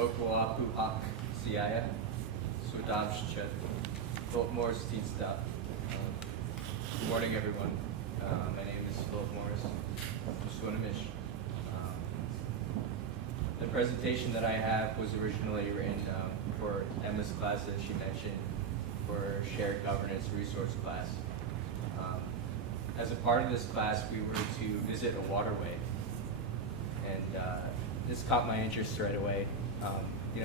Okwapu Hak Siaya, Swadavshcha, Phillip Morris Teenstab. Good morning, everyone. My name is Phillip Morris. Swanamish. The presentation that I have was originally written for Emma's class that she mentioned for shared governance resource class. As a part of this class, we were to visit a waterway, and this caught my interest right away.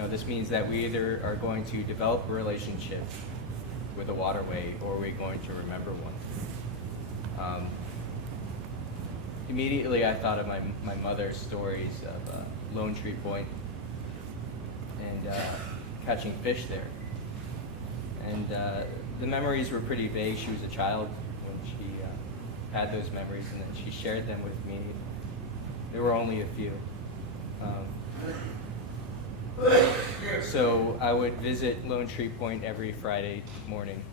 This means that we either are going to develop a relationship with a waterway or we're going to remember one. Immediately, I thought of my mother's stories of Lone Tree Point and catching fish there. And the memories were pretty vague. She was a child when she had those memories, and then she shared them with me. There were only a few. So I would visit Lone Tree Point every Friday morning,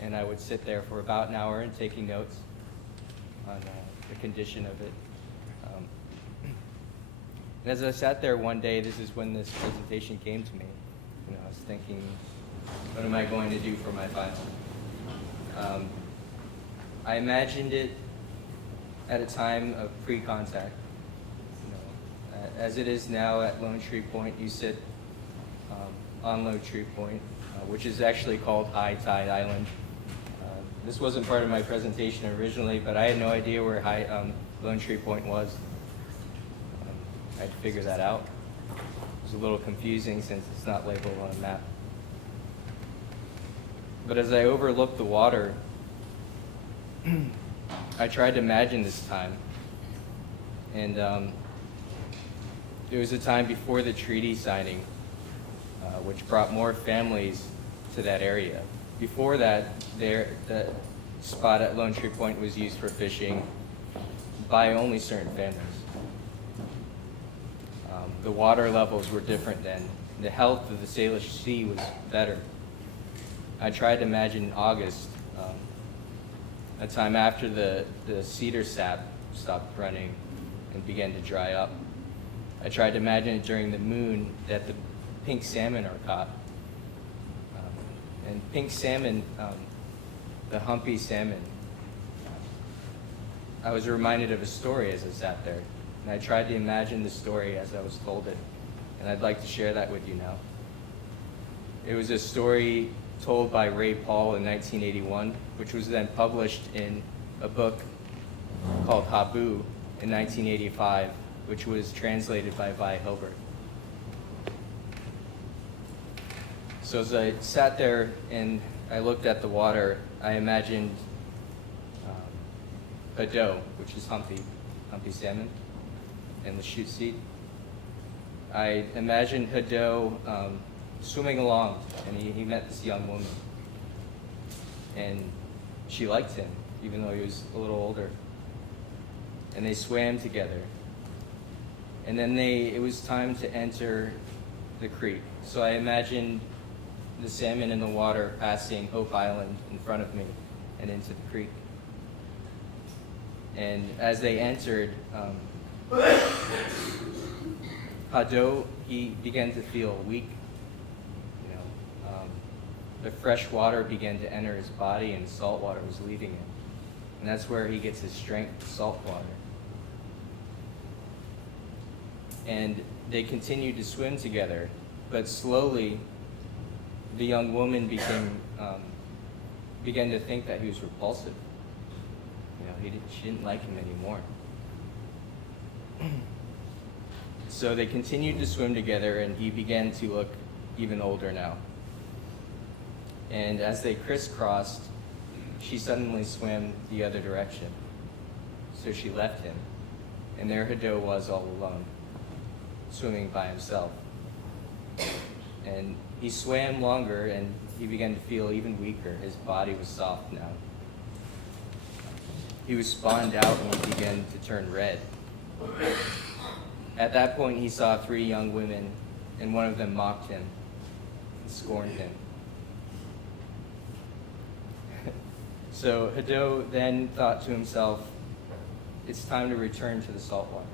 and I would sit there for about an hour and taking notes on the condition of it. And as I sat there one day, this is when this presentation came to me. I was thinking, what am I going to do for my final? I imagined it at a time of pre-contact. As it is now at Lone Tree Point, you sit on Lone Tree Point, which is actually called High Tide Island. This wasn't part of my presentation originally, but I had no idea where Lone Tree Point was. I had to figure that out. It was a little confusing since it's not labeled on a map. But as I overlooked the water, I tried to imagine this time. And it was a time before the treaty signing, which brought more families to that area. Before that, the spot at Lone Tree Point was used for fishing by only certain families. The water levels were different then. The health of the Salish Sea was better. I tried to imagine August, a time after the cedar sap stopped running and began to dry up. I tried to imagine it during the moon that the pink salmon are caught. And pink salmon, the humpy salmon, I was reminded of a story as I sat there. And I tried to imagine the story as I was told it. And I'd like to share that with you now. It was a story told by Ray Paul in 1981, which was then published in a book called Habu in 1985, which was translated by Vi Hilbert. So as I sat there and I looked at the water, I imagined a doe, which is humpy salmon, and the chute seat. I imagined Hado swimming along, and he met this young woman. And she liked him, even though he was a little older. And they swam together. And then it was time to enter the creek. So I imagined the salmon in the water passing Hope Island in front of me and into the creek. And as they entered, Hado, he began to feel weak. The fresh water began to enter his body and salt water was leaving him. And that's where he gets his strength, salt water. And they continued to swim together, but slowly the young woman began to think that he was repulsive. She didn't like him anymore. So they continued to swim together, and he began to look even older now. And as they crisscrossed, she suddenly swam the other direction. So she left him, and there Hado was all alone, swimming by himself. And he swam longer, and he began to feel even weaker. His body was soft now. He was spawned out and he began to turn red. At that point, he saw 3 young women, and one of them mocked him and scorned him. So Hado then thought to himself, it's time to return to the salt water.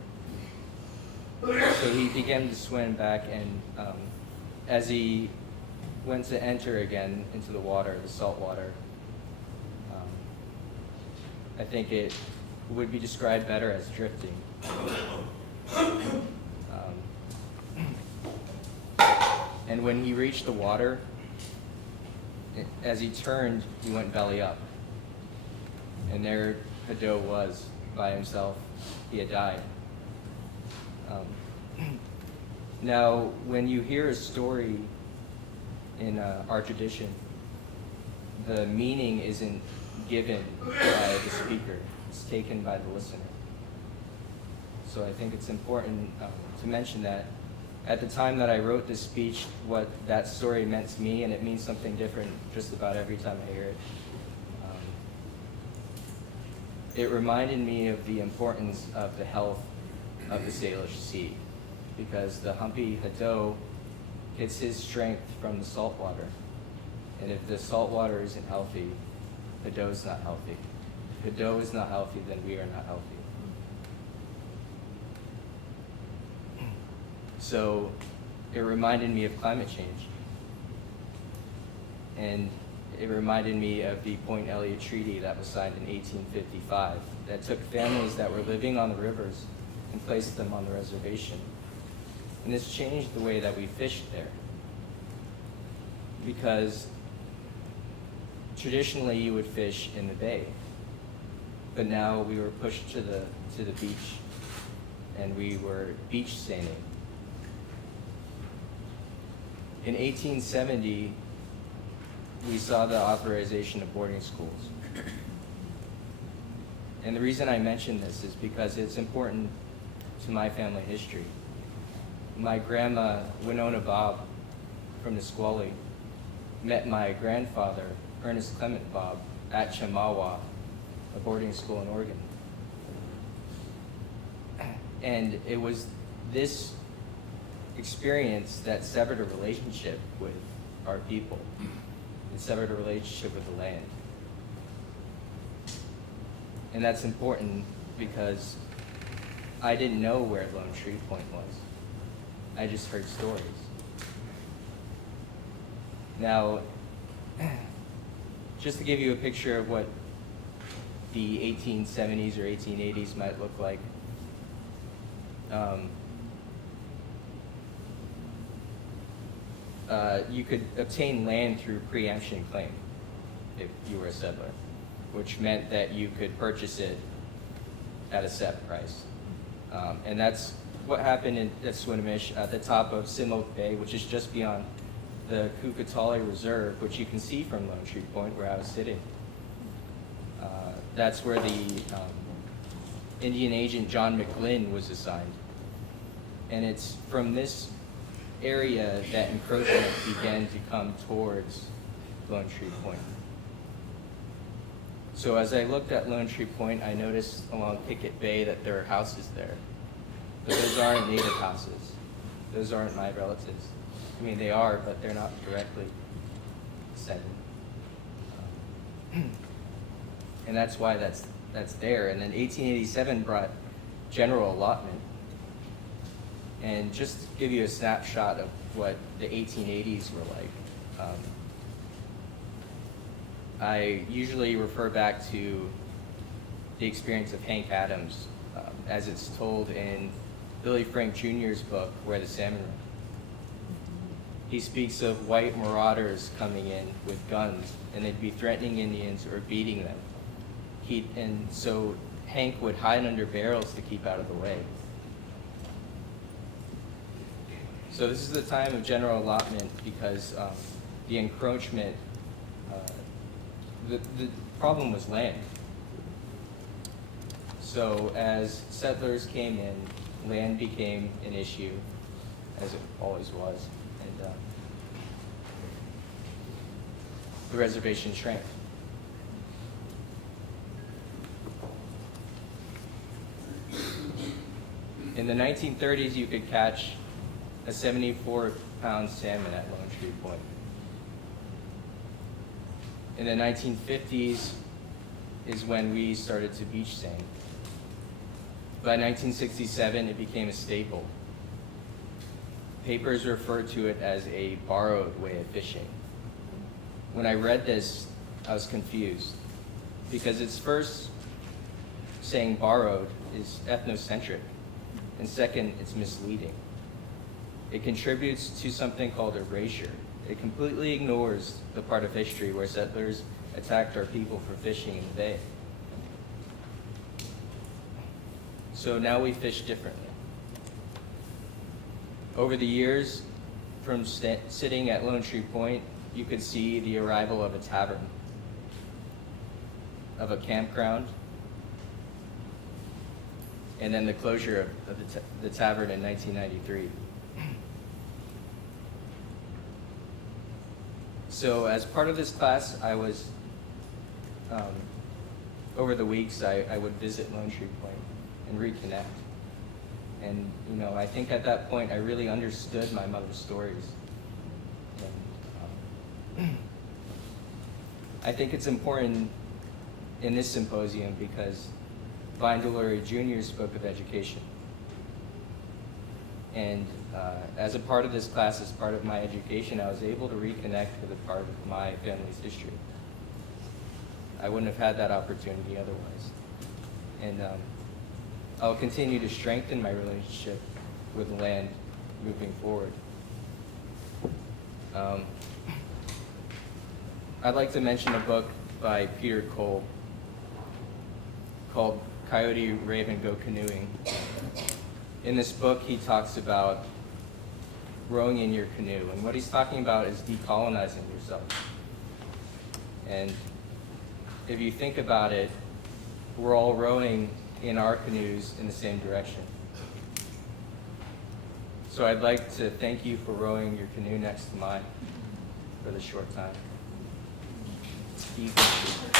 So he began to swim back, and as he went to enter again into the water, the salt water, I think it would be described better as drifting. And when he reached the water, as he turned, he went belly up. And there Hadot was by himself. He had died. Now, when you hear a story in our tradition, the meaning isn't given by the speaker. It's taken by the listener. So I think it's important to mention that at the time that I wrote this speech, what that story meant to me, and it means something different just about every time I hear it. It reminded me of the importance of the health of the Salish Sea, because the Humpy Hadot gets his strength from the salt water. And if the salt water isn't healthy, Hadot's not healthy. If Hadot is not healthy, then we are not healthy. So it reminded me of climate change. And it reminded me of the Point Elliott Treaty that was signed in 1855 that took families that were living on the rivers and placed them on the reservation. And this changed the way that we fished there. Because traditionally you would fish in the bay, but now we were pushed to the beach, and we were beach sailing. In 1870, we saw the authorization of boarding schools. And the reason I mention this is because it's important to my family history. My grandma, Winona Bobb from Nisqually, met my grandfather, Ernest Clement Bobb, at Chemawa, a boarding school in Oregon. And it was this experience that severed a relationship with our people. It severed a relationship with the land. And that's important because I didn't know where Lone Tree Point was. I just heard stories. Now, just to give you a picture of what the 1870s or 1880s might look like, you could obtain land through preemption claim if you were a settler, which meant that you could purchase it at a set price. And that's what happened at Swinomish at the top of Simoke Bay, which is just beyond the Kukatali Reserve, which you can see from Lone Tree Point where I was sitting. That's where the Indian agent John McGlynn was assigned. And it's from this area that encroachment began to come towards Lone Tree Point. So as I looked at Lone Tree Point, I noticed along Pickett Bay that there are houses there. But those aren't native houses. Those aren't my relatives. I mean, they are, but they're not directly descended. And that's why that's there. And then 1887 brought general allotment. And just to give you a snapshot of what the 1880s were like, I usually refer back to the experience of Hank Adams, as it's told in Billy Frank Jr.'s book, Where the Salmon Run. He speaks of white marauders coming in with guns, and they'd be threatening Indians or beating them. And so Hank would hide under barrels to keep out of the way. So this is the time of general allotment because the encroachment, the problem was land. So as settlers came in, land became an issue, as it always was, and the reservation shrank. In the 1930s, you could catch a 74-pound salmon at Lone Tree Point. In the 1950s is when we started to beach seine. By 1967, it became a staple. papers refer to it as a borrowed way of fishing. When I read this, I was confused because it's first saying borrowed is ethnocentric, and second, it's misleading. It contributes to something called erasure. It completely ignores the part of history where settlers attacked our people for fishing in the bay. So now we fish differently. Over the years, from sitting at Lone Tree Point, you could see the arrival of a tavern, of a campground, and then the closure of the tavern in 1993. So as part of this class, I was, over the weeks, I would visit Lone Tree Point and reconnect. And, you know, I think at that point, I really understood my mother's stories. And, I think it's important in this symposium because Vine Delory Jr. spoke of education. And as a part of this class, as part of my education, I was able to reconnect with a part of my family's history. I wouldn't have had that opportunity otherwise. And I'll continue to strengthen my relationship with land moving forward. I'd like to mention a book by Peter Cole called Coyote, Raven, Go Canoeing. In this book, he talks about rowing in your canoe, and what he's talking about is decolonizing yourself. And if you think about it, we're all rowing in our canoes in the same direction. So I'd like to thank you for rowing your canoe next to mine for this short time. Steve.